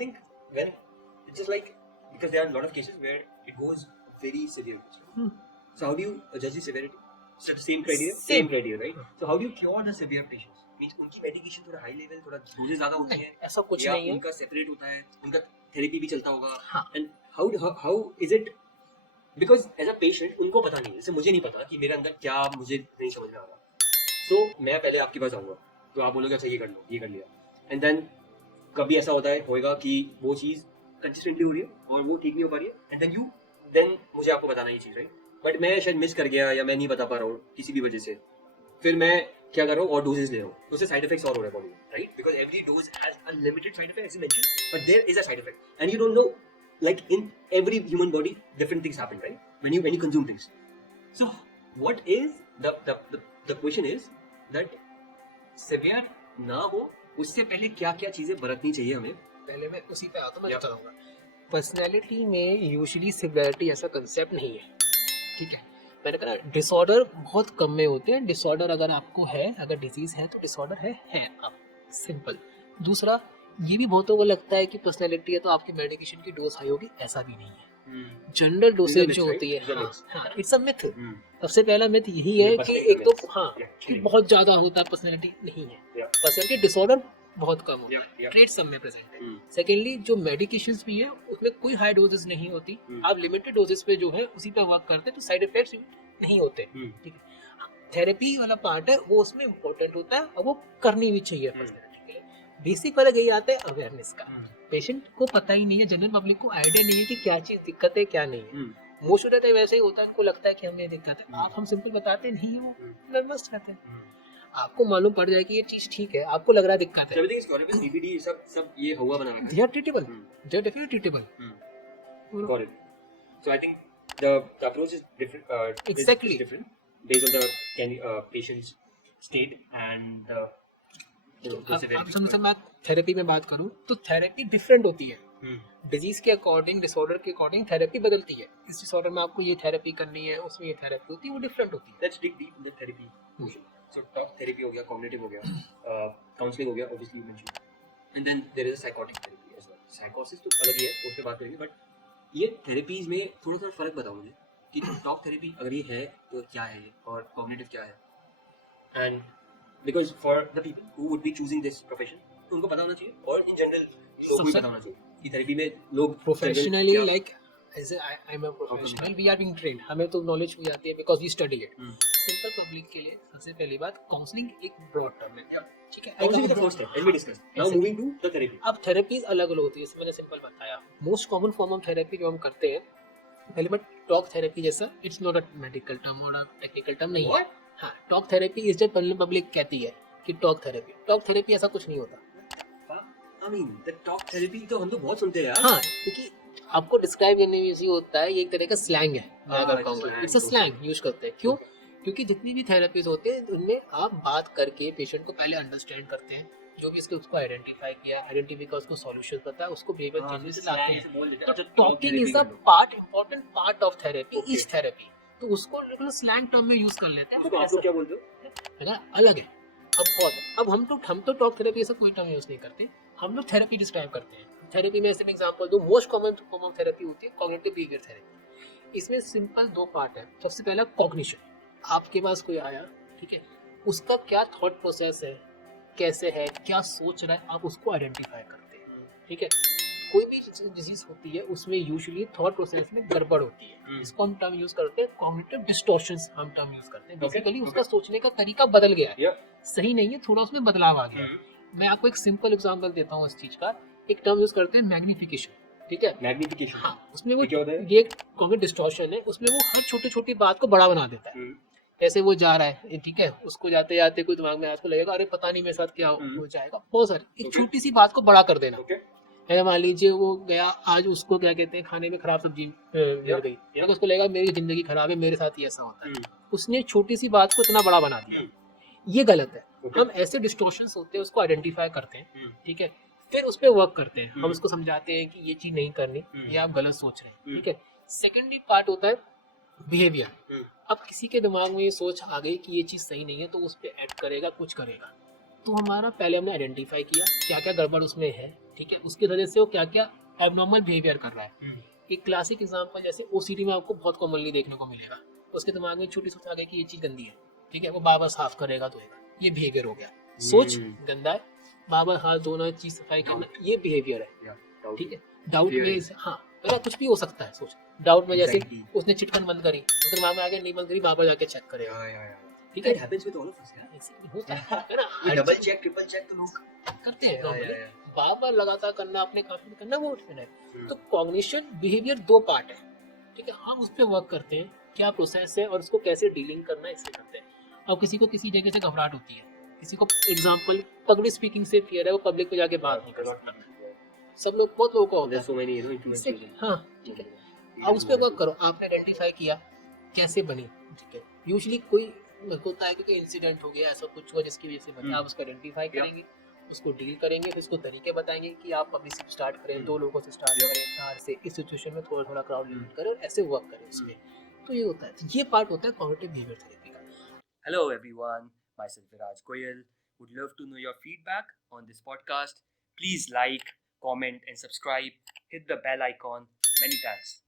think when it's just like because there are a lot of cases where it goes very severe. So how do you judge the severity? So the same criteria, right? So how do you cure the severe patients? Means उनकी medication थोड़ा high level, थोड़ा doses ज़्यादा होती है, ऐसा कुछ या नहीं है, उनका separate होता है, उनका therapy भी चलता होगा. हाँ. And how is it? Because as a patient उनको पता नहीं है, जैसे मुझे नहीं पता कि मेरे अंदर क्या मुझे नहीं समझ में आ रहा. So मैं पहले आपके पास आऊँगा, तो आप बोलोगे अच्छा ये कर लो, ये कर लिया. And then कभी ऐसा होएगा कि वो चीज़ consistently हो रही है और वो ठीक नहीं हो पा रही है, and then मुझे आपको बताना ये चीज़, right? बट मैं शायद मिस कर गया या मैं नहीं बता पा रहा हूँ किसी भी वजह से, फिर मैं क्या कर रहा हूँ और डोजेस ले रहा हूँ, तो उससे साइड इफेक्ट्स और हो रहे हैं बॉडी में, right? Because every dose has a limited side effect, as you mention, but there is a side effect and you don't know, like in every human body different things happen, right? when you consume things. So what is the question is that severe ना हो उससे पहले क्या क्या चीजें बरतनी चाहिए हमें? पहले मैं उसी पे आता हूँ, मैं बताऊंगा. पर्सनैलिटी में यूजुअली सिवियरिटी ऐसा कंसेप्ट नहीं है, ठीक है. मैंने कहा डिसऑर्डर बहुत कम में होते हैं. डिसऑर्डर अगर आपको है, अगर डिजीज है तो डिसऑर्डर है आप, सिंपल. दूसरा, ये भी बहुतों को लगता है कि पर्सनैलिटी है तो आपकी मेडिकेशन की डोज हाई होगी, ऐसा भी नहीं है. जनरल डोसेज जो होती है, इट्स अ मिथ. सबसे पहला मिथ यही है कि एक तो कि बहुत ज्यादा होता है, पर्सनैलिटी नहीं है. पर्सनैलिटी डिसऑर्डर बहुत कम होता है, ट्रेट सब में प्रेजेंट है. सेकेंडली, जो मेडिकेशंस भी है उसमें कोई हाई डोजेस नहीं होती. आप लिमिटेड डोजेस पे जो है उसी पे वर्क करते हैं, तो साइड इफेक्ट्स नहीं होते, ठीक है. थेरेपी वाला पार्ट है वो उसमें इम्पोर्टेंट होता है और वो करनी भी चाहिए पर्सनैलिटी के लिए. बेसिक वाला यही आता है अवेयरनेस का. पेशेंट को पता ही नहीं है, जनरल पब्लिक को आइडिया नहीं है कि क्या चीज दिक्कत है क्या नहीं है. मोस्ट ऑफ द टाइम वैसे ही होता है, उनको लगता है कि हमें दिक्कत है. आप हम सिंपल बताते नहीं है, वो नर्वस रहते हैं. आपको मालूम पड़ जाए कि ये चीज ठीक है, आपको लग रहा है दिक्कत है. Everything is correct. सीबीडी सब ये हुआ बना है. They are treatable, they are definitely treatable. Got it. So I think the approach is different. Exactly. Is different based on the patient's state and अब समझो मैं थेरेपी में बात करूं तो थेरेपी डिफरेंट होती है. डिजीज के अकॉर्डिंग, डिसऑर्डर के अकॉर्डिंग थेरेपी बदलती है. इस डिसऑर्डर में आपको ये थेरेपी करनी है, उसमें ये थेरेपी होती है, वो डिफरेंट होती है. Let's dig deep in the therapy. So talk therapy हो गया, cognitive हो गया, counseling हो गया, obviously you mentioned, and then there is a psychotic therapy as well. Psychosis तो अलग ही है, उस पे बात करेंगे. बट ये थेरेपीज में थोड़ा सा फर्क बताओ मुझे कि टॉक थेरेपी अगर ये है तो क्या है ये, और कॉग्निटिव क्या है. And because for the people who would be choosing this profession, तो उनको पता होना चाहिए, और इन जनरल लोगों को पता होना चाहिए कि थेरेपी में लोग professionally like as I am a professional, we are being trained, हमें तो नॉलेज हो जाती है because we study it. Simple public के लिए सबसे पहली बात, काउंसलिंग एक ब्रॉड टर्म है, ठीक है. Counselling is the first step, as we discuss. Now moving to the therapy. अब थेरेपीज अलग अलग होती है, जैसे मैंने सिंपल बताया. Most common form of therapy जो हम करते हैं, पहले मैं टॉक थेरेपी जैसा, it's not a medical term और अ टेक्निकल टर्म नहीं है. हाँ, talk therapy is just public कहती है कि टॉक थेरेपी ऐसा कुछ नहीं होता. I mean, the talk therapy तो हम तो बहुत सुनते हैं यार. हाँ, क्योंकि आपको डिस्क्राइब करने में इजी होता है, ये एक तरह का स्लैंग है. मैं अगर कहूँगा इट्स अ स्लैंग यूज करते हैं. क्यों? क्योंकि जितनी भी थेरेपीज होते हैं उनमें आप बात करके पेशेंट को पहले अंडरस्टैंड करते हैं, जो भी उसको आइडेंटिफाई किया, आइडेंटिफाई का उसको सॉल्यूशन पता है, उसको बिहेवियर चेंजेस लाते हैं. तो talking is a part, important part of therapy, is therapy. तो उसको बिल्कुल स्लैंग टर्म में यूज कर लेते हैं. तो आप लोग क्या बोलते हो? अलग है. अब बहुत है. अब हम तो टॉक थेरेपी ऐसा कोई टर्म यूज नहीं करते, हम लोग थेरेपी डिस्क्राइब करते हैं. थेरेपी में ऐसे एग्जांपल दो, most common form of therapy होती है कॉग्निटिव बिहेवियर थेरेपी. इसमें सिंपल दो पार्ट है. सबसे पहला कॉग्निशन. आपके पास कोई आया, ठीक है, उसका क्या थॉट प्रोसेस है, कैसे है, क्या सोच रहा है, आप उसको आइडेंटिफाई करते हैं, ठीक है. कोई भी डिजीज होती है उसमें यूजुअली थॉट प्रोसेस में गड़बड़ होती है. इसको हम टर्म यूज करते हैं कॉग्निटिव डिस्टॉर्शंस, हम टर्म यूज करते हैं. बेसिकली उसका सोचने का तरीका बदल गया है, सही नहीं है, थोड़ा उसमें बदलाव आ गया है. मैं आपको एक सिंपल एग्जांपल देता हूँ इस चीज का. एक टर्म यूज करते हैं मैग्निफिकेशन, ठीक है. मैग्निफिकेशन, हाँ, उसमें वो ये कॉग्निटिव डिस्टॉर्शन है, उसमें वो हर छोटी छोटी बात को बड़ा बना देता है. ऐसे वो जा रहा है, ठीक है, उसको जाते जाते कोई दिमाग में आपको लगेगा अरे पता नहीं मेरे साथ क्या हो जाएगा, बहुत सारी एक छोटी सी बात को बड़ा कर देना. है, मान लीजिए वो गया आज, उसको क्या कहते हैं, खाने में खराब सब्जी मिल गई, तो उसको लगेगा मेरी जिंदगी खराब है, मेरे साथ ही ऐसा होता है. उसने छोटी सी बात को इतना बड़ा बना दिया. ये गलत है. हम ऐसे डिस्टॉर्शंस होते हैं उसको आइडेंटिफाई करते हैं, ठीक है, फिर उस पर वर्क करते हैं. हम उसको समझाते हैं कि ये चीज नहीं करनी, ये आप गलत सोच रहे हैं, ठीक है. सेकेंडरी पार्ट होता है बिहेवियर. अब किसी के दिमाग में ये सोच आ गई कि ये चीज सही नहीं है, तो उस पर ऐड करेगा, कुछ करेगा, तो हमारा पहले हमने आइडेंटिफाई किया क्या क्या गड़बड़ उसमें है, ठीक है, उसकी वजह से वो क्या क्या एबनॉर्मल बिहेवियर कर रहा है। एक क्लासिक एग्जांपल जैसे ओसीडी में आपको बहुत कॉमनली देखने को मिलेगा, उसके दिमाग में छोटी सोच आ गई कि ये चीज़ गंदी है, ठीक है, वो बार बार साफ करेगा धोएगा, ये बिहेवियर हो गया। सोच गंदा है, बार बार हाथ धोना, चीज सफाई करना, ये बिहेवियर है, ठीक है। डाउट में हाँ, मेरा कुछ भी हो सकता है। सोच डाउट में जैसे उसने चिटकन बंद करी, उसके दिमाग में आ गया नहीं बंद करी, बार बार जाके चेक करेगा, ठीक है। It happens with all of us, yeah. ऐसे होता है ना, We हर double चीज check, triple check तो लोग करते हैं Yeah, normally। yeah, yeah. बार बार लगातार करना, अपने काम में करना, वो है। तो कॉग्निशन बिहेवियर दो पार्ट है, ठीक है, हम उस पर वर्क करते हैं, क्या प्रोसेस है और उसको कैसे डीलिंग करना है, इससे करते हैं। अब किसी को किसी जगह से घबराहट होती है, किसी को एग्जांपल पब्लिक स्पीकिंग से फियर है, वो पब्लिक पे जाके बात नहीं कर सकता। सब लोग, बहुत लोगों को होता There's so many, you know, है इससे, influencers. हाँ, ठीक है। आप उस पर वर्क करो, आपने आइडेंटिफाई किया कैसे बनी, ठीक है। यूजुअली कोई होता है कि कोई इंसिडेंट हो गया, ऐसा कुछ हुआ जिसकी वजह से बनी, आप उसको आइडेंटिफाई करेंगे, उसको डील करेंगे, फिर उसको तरीके बताएंगे कि आप पब्लिक से स्टार्ट करें, 2 लोगों से स्टार्ट करें, 4 से, इस सिचुएशन में थोड़ा थोड़ा क्राउड लिमिट करें और ऐसे वर्क करें उसमें। तो ये होता है, तो ये पार्ट होता है कॉग्निटिव बिहेवियर थेरेपी का। Hello, everyone. Myself Viraj Goyal. Would love to know your feedback on this podcast. Please like, comment, and subscribe. Hit the bell icon. Many thanks.